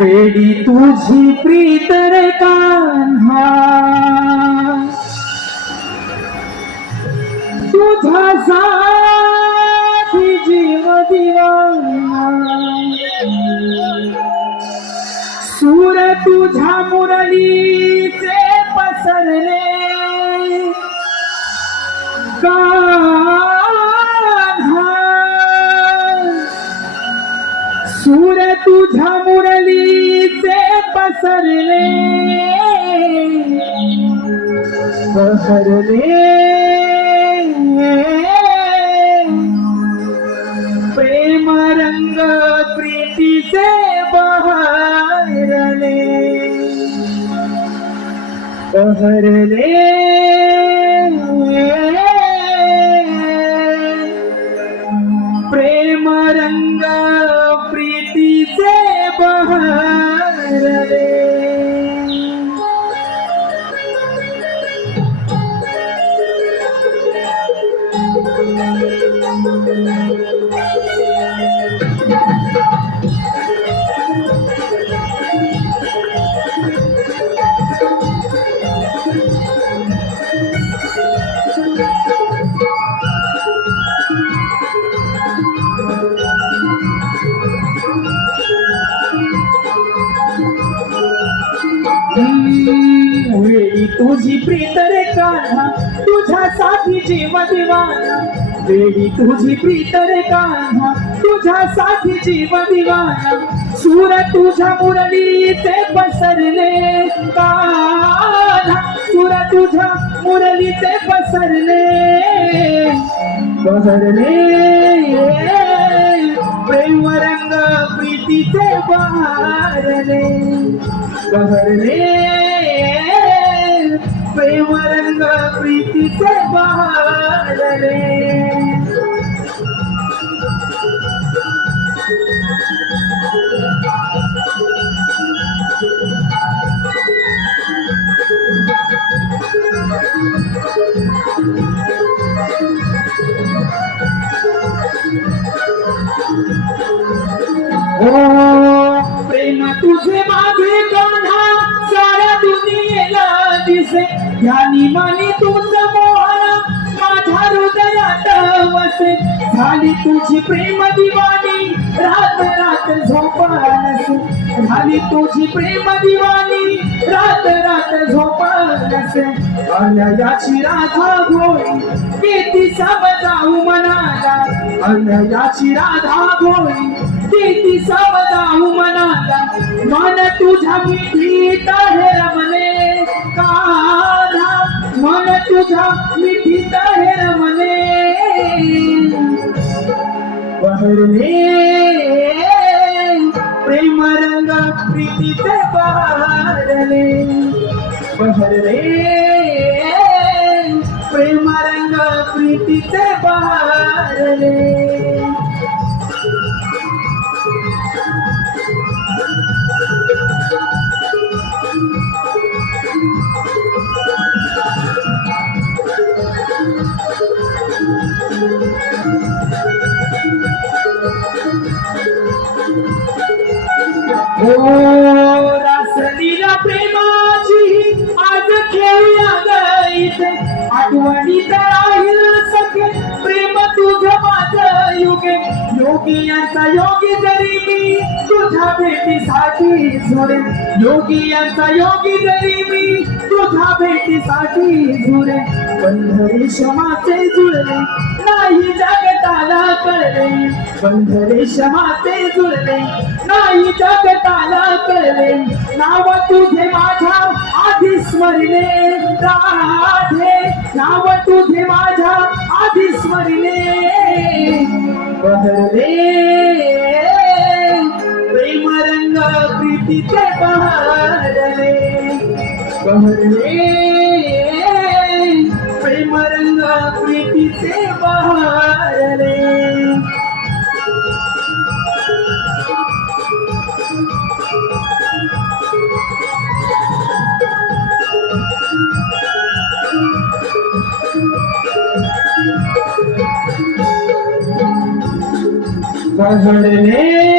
वेडी तुझी प्रीतर कान्हा. तुझा साथी जीव दिवाना तुझ्या मुरलीचे पसरले. सूर तुझ्या मुरलीचे पसरले. पसरले. बहरले प्रेम रंग प्रीतीचे बहरले हम्म, वेळी तुझी प्रीतर कान्हा तुझ्यासाठी जीव दिवाना वेळी तुझी रे कान्हा तुझ्यासाठी जीव दिवाना सूर तुझ्या मुरलीचे पसरले कान्हा. सूर तुझ्या मुरलीचे पसरले पसरले. प्रेम रंग प्रीतीचे बहारले बहरले. प्रेम रंग प्रीतीचे बहारले ओ प्रेम तुझे माझे कान्हा साऱ्या दुनियेला दिसे. ध्यानी मानी तुझं मोहरा माझ्या हृदयात वसे. झाली तुझी प्रेम दिवाणी रात रात झोपा नसे झाली तुझी प्रेम दिवाणी रात रात झोपा झोपानसे अनयाची राधा होई किती सब जाऊ मनाला. अनयाची राधा भोळी किती समजाऊ मनाला. मन तुझ्या मिठीत हे रमणे. काना मन तुझ्या मिठीत हे रमणे. बहरले प्रेम रंग प्रीतीचे बहरले बहरले प्रेम रंग प्रीतीचे बहरले गाईचे राहील सखे प्रेम तुझ माझ युगे. योगी यांचा योगी जरी मी तुझ्या भेटीसाठी झुरे. योगी यांचा योगी जरी मी तुझ्या भेटीसाठी झुरे. पंढरी क्षमाचे जुळले नाही जगताला कळले. पंढरी क्षमाचे जुळले नाही जगताला कळले. नाव तुझे माझ्या आधी स्मरले राधे नाव तुझे माझ्या आधी स्मरले बहरले. प्रेम रंग प्रीतीचे बहरले बहरले. प्रेम रंग प्रीतीचे बहरले बहरले